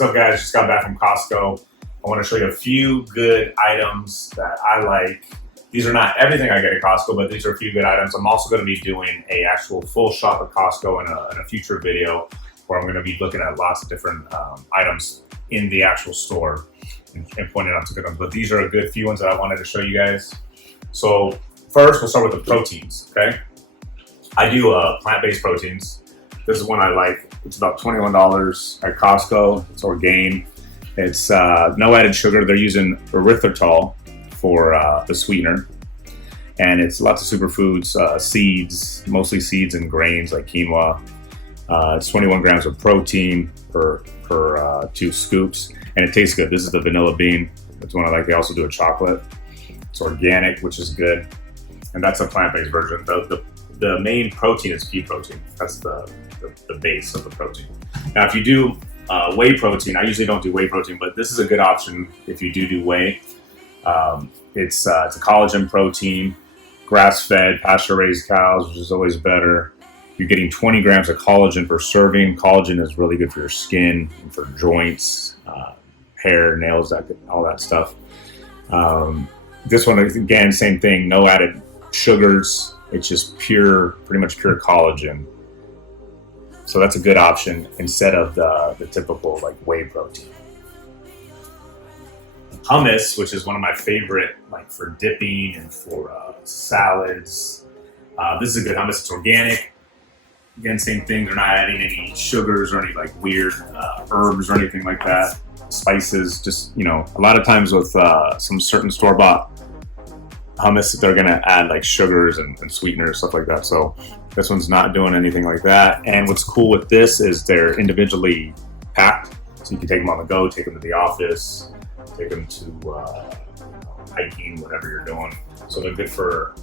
What's up, guys? Just got back from Costco. I want to show you a few good items that I like. These are not everything I get at Costco, but these are a few good items. I'm also going to be doing a actual full shop at Costco in a future video where I'm going to be looking at lots of different items in the actual store and pointing out to good ones. But these are a good few ones that I wanted to show you guys. So first, we'll start with the proteins, okay? I do plant-based proteins. This is one I like. It's about $21 at Costco. It's organic. It's no added sugar. They're using erythritol for the sweetener. And it's lots of superfoods, seeds, mostly seeds and grains like quinoa. It's 21 grams of protein per 2 scoops. And it tastes good. This is the vanilla bean. That's one I like. They also do a chocolate. It's organic, which is good. And that's a plant-based version. The main protein is pea protein. That's the base of the protein. Now, if you do whey protein, I usually don't do whey protein, but this is a good option if you do whey. It's a collagen protein, grass-fed, pasture-raised cows, which is always better. You're getting 20 grams of collagen per serving. Collagen is really good for your skin, and for joints, hair, nails, all that stuff. This one, again, same thing, no added sugars. It's just pretty much pure collagen. So that's a good option instead of the typical like whey protein. Hummus, which is one of my favorite, like for dipping and for salads. This is a good hummus. It's organic. Again, same thing. They're not adding any sugars or any like weird herbs or anything like that. Spices, just, you know, a lot of times with some certain store-bought hummus, they're gonna add like sugars and sweeteners, stuff like that. So this one's not doing anything like that. And what's cool with this is they're individually packed, so you can take them on the go, take them to the office, take them to hiking, whatever you're doing. So they're good for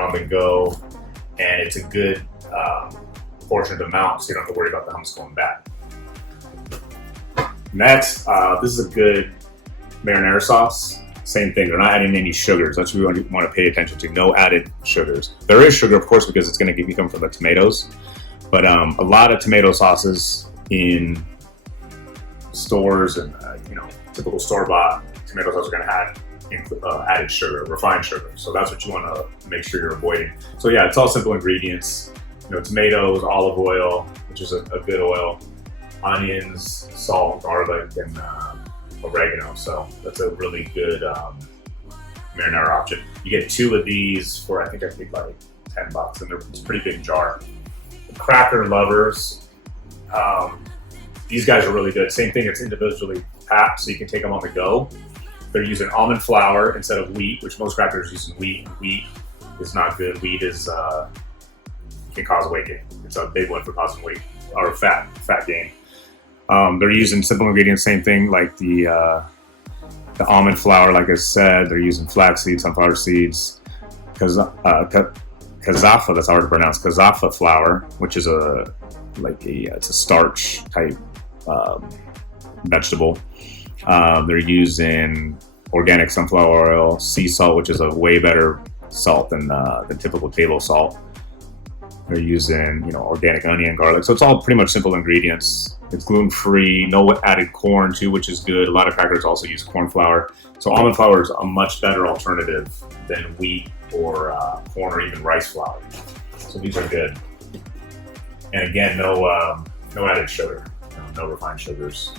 on the go, and it's a good portioned amount, so you don't have to worry about the hummus going bad. Next, this is a good marinara sauce. Same thing, they're not adding any sugars. That's what we want to pay attention to. No added sugars. There is sugar, of course, because it's going to come from the tomatoes. But a lot of tomato sauces in stores and typical store-bought tomato sauce are going to add added sugar, refined sugar. So that's what you want to make sure you're avoiding. So yeah, it's all simple ingredients. Tomatoes, olive oil, which is a good oil, onions, salt, garlic, and oregano. So that's a really good marinara option. You get 2 of these for I think like $10, and it's a pretty big jar. The cracker lovers, these guys are really good. Same thing, it's individually packed, so you can take them on the go. They're using almond flour instead of wheat, which most crackers are using wheat. Wheat is not good. Wheat is can cause weight gain. It's a big one for causing weight or fat gain. They're using simple ingredients, same thing like the almond flour, like I said. They're using flax seeds, sunflower seeds, cassava, that's hard to pronounce, cassava flour, which is it's a starch type vegetable. They're using organic sunflower oil, sea salt, which is a way better salt than the typical table salt. They're using, organic onion, garlic. So it's all pretty much simple ingredients. It's gluten-free, no added corn too, which is good. A lot of crackers also use corn flour. So almond flour is a much better alternative than wheat or corn or even rice flour. So these are good. And again, no added sugar, no refined sugars.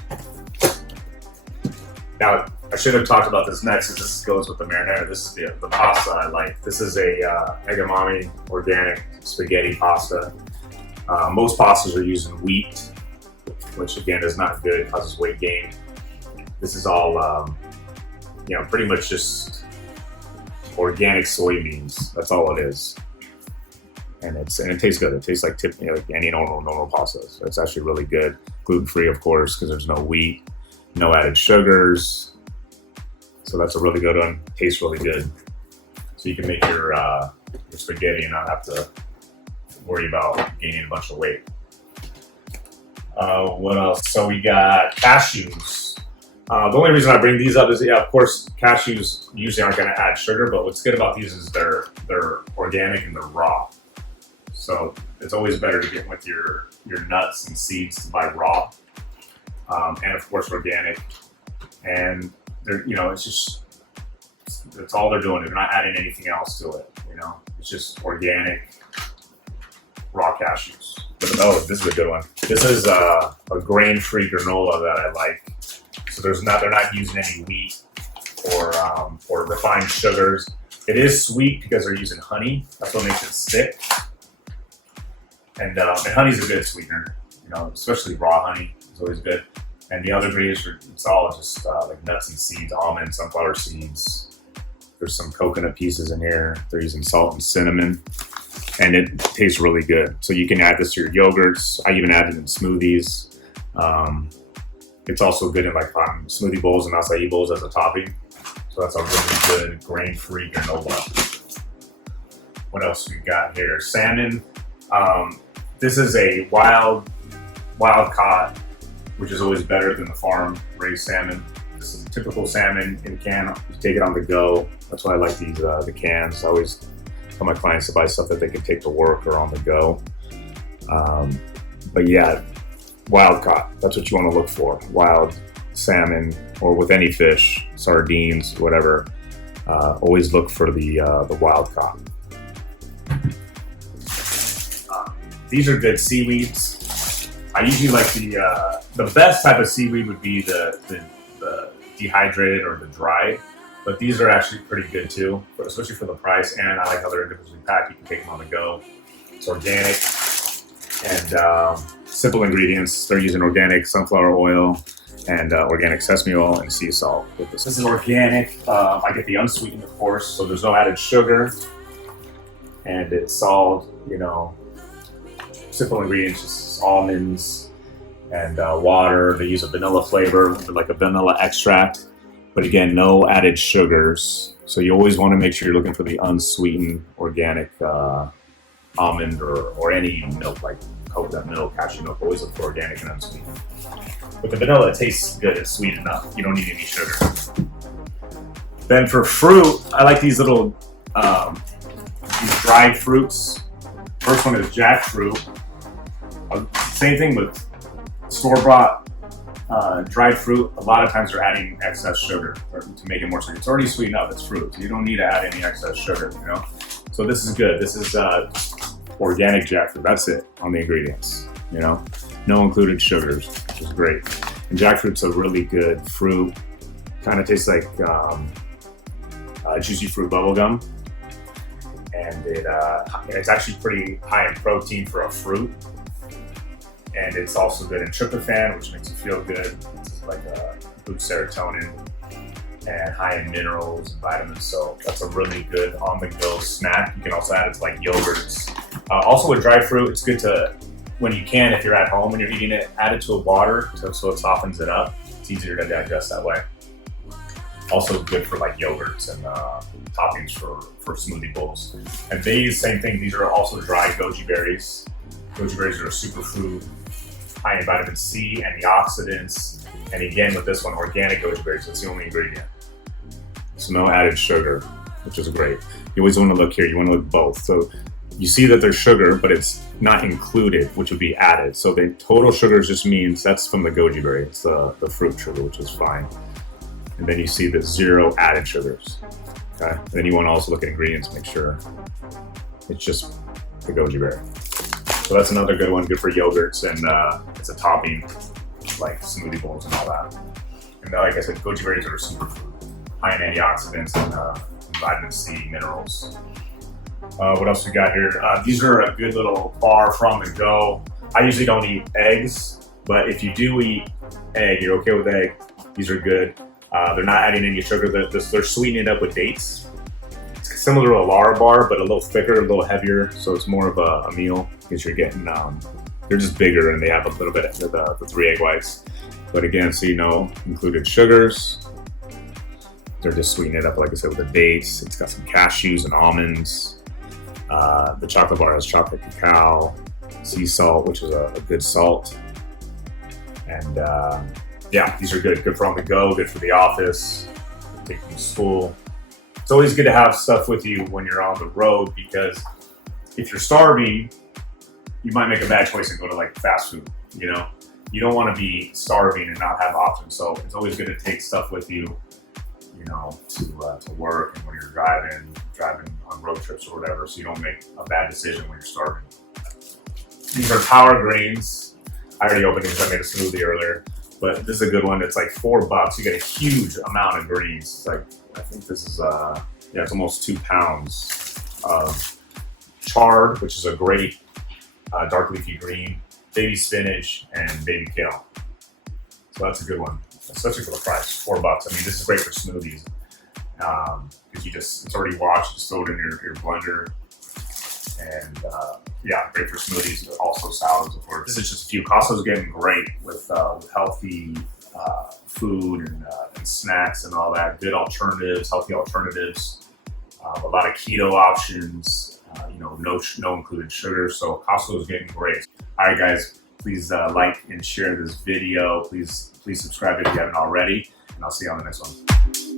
Now, I should have talked about this next, because this goes with the marinara. This is the pasta I like. This is a edamame organic spaghetti pasta. Most pastas are using wheat, which again is not good. It causes weight gain. This is all, pretty much just organic soybeans. That's all it is. And it tastes good. It tastes like any normal pasta. So it's actually really good. Gluten-free, of course, because there's no wheat. No added sugars. So that's a really good one. Tastes really good. So you can make your spaghetti and not have to worry about gaining a bunch of weight. What else? So we got cashews. The only reason I bring these up is, of course, cashews usually aren't going to add sugar, but what's good about these is they're organic and they're raw. So it's always better to get with your nuts and seeds to buy raw. and of course organic. And they're, you know, that's all they're doing. They're not adding anything else to it. You know, it's just organic raw cashews. Oh, this is a good one. This is a grain-free granola that I like. So they're not using any wheat or refined sugars. It is sweet because they're using honey. That's what makes it stick. And honey's a good sweetener. You know, especially raw honey is always good. And the other ingredients it's all just like nuts and seeds, almonds, sunflower seeds. There's some coconut pieces in here. They're using salt and cinnamon. And it tastes really good. So you can add this to your yogurts. I even add it in smoothies. It's also good in like smoothie bowls and acai bowls as a topping. So that's a really good grain-free granola. What else we got here? Salmon. This is a wild caught, which is always better than the farm-raised salmon. This is a typical salmon in a can. You take it on the go. That's why I like these the cans. I always tell my clients to buy stuff that they can take to work or on the go. But yeah, wild caught. That's what you want to look for. Wild salmon, or with any fish, sardines, whatever. Always look for the wild caught. These are good seaweeds. I usually like the best type of seaweed would be the dehydrated or the dried. But these are actually pretty good too, especially for the price. And I like how they're individually packed. You can take them on the go. It's organic and simple ingredients. They're using organic sunflower oil and organic sesame oil and sea salt. This is organic. I get the unsweetened, of course, so there's no added sugar. And it's all, you know, simple ingredients, just almonds and water. They use a vanilla flavor, like a vanilla extract. But again, no added sugars. So you always want to make sure you're looking for the unsweetened organic almond or any milk like coconut milk, cashew milk. Always look for organic and unsweetened. With the vanilla, it tastes good. It's sweet enough. You don't need any sugar. Then for fruit, I like these little these dried fruits. First one is jackfruit. Same thing with store-bought dried fruit. A lot of times they're adding excess sugar to make it more sweet. It's already sweet enough. It's fruit, so you don't need to add any excess sugar. You know, so this is good. This is organic jackfruit. That's it on the ingredients. You know, no included sugars, which is great. And jackfruit's a really good fruit. Kind of tastes like juicy fruit bubble gum, and it's actually pretty high in protein for a fruit. And it's also good in tryptophan, which makes you feel good. It's like a boost serotonin, and high in minerals and vitamins. So that's a really good on-the-go snack. You can also add it to like yogurts. Also with dried fruit, it's good to, when you can, if you're at home, when you're eating it, add it to water so it softens it up. It's easier to digest that way. Also good for like yogurts and toppings for smoothie bowls. And these, same thing, these are also dried goji berries. Goji berries are a superfood, high in vitamin C, antioxidants, and again with this one, organic goji berries. That's the only ingredient. So no added sugar, which is great. You always want to look here. You want to look both. So you see that there's sugar, but it's not included, which would be added. So the total sugars just means that's from the goji berry. It's the fruit sugar, which is fine. And then you see the 0 added sugars. Okay. And then you want to also look at ingredients, make sure it's just the goji berry. So that's another good one, good for yogurts, and it's a topping like smoothie bowls and all that. And like I said, goji berries are a superfood, high in antioxidants and vitamin C, minerals. What else we got here? These are a good little bar from the go. I usually don't eat eggs, but if you do eat egg, you're okay with egg, these are good. They're not adding any sugar. They're sweetening it up with dates. It's similar to a Lara bar, but a little thicker, a little heavier, so it's more of a meal because you're getting, they're just bigger and they have a little bit of the 3 egg whites. But again, so you know, included sugars. They're just sweetening it up, like I said, with the dates. It's got some cashews and almonds. The chocolate bar has chocolate cacao, sea salt, which is a good salt. And yeah, these are good. Good for on the go, good for the office, take them to school. It's always good to have stuff with you when you're on the road, because if you're starving, you might make a bad choice and go to like fast food, you know? you don't want to be starving and not have options. So it's always good to take stuff with you, you know, to work and when you're driving on road trips or whatever, so you don't make a bad decision when you're starving. These are power greens. I already opened these because I made a smoothie earlier, but this is a good one. It's like $4. You get a huge amount of greens. It's like, I think this is, yeah, it's almost 2 pounds of chard, which is a great dark leafy green, baby spinach, and baby kale. So that's a good one, especially for the price, $4. I mean, this is great for smoothies because it's already washed, just throw it in your blender. And yeah, great for smoothies, but also salads, of course. This is just a few. Costco's getting great with healthy food and snacks and all that. Good alternatives, healthy alternatives. A lot of keto options. You know, no included sugar. So Costco's getting great. All right, guys, please like and share this video. Please subscribe if you haven't already, and I'll see you on the next one.